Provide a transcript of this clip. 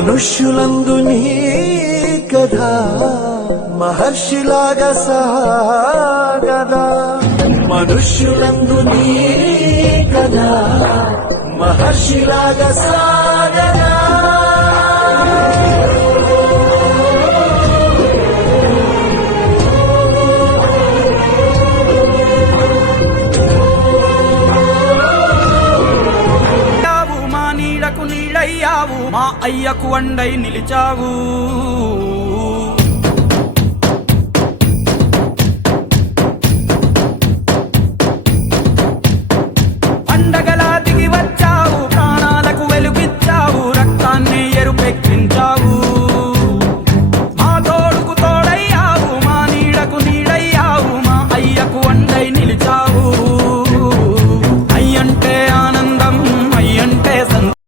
మనుష్యులందు నీ కథ మహర్షిలాగా సాగదా, మనుష్యులందు నీ కథ మహర్షిలాగా సాగదా. నీడయ్యావు మా అయ్యకు అండై నిలిచావు. పండగల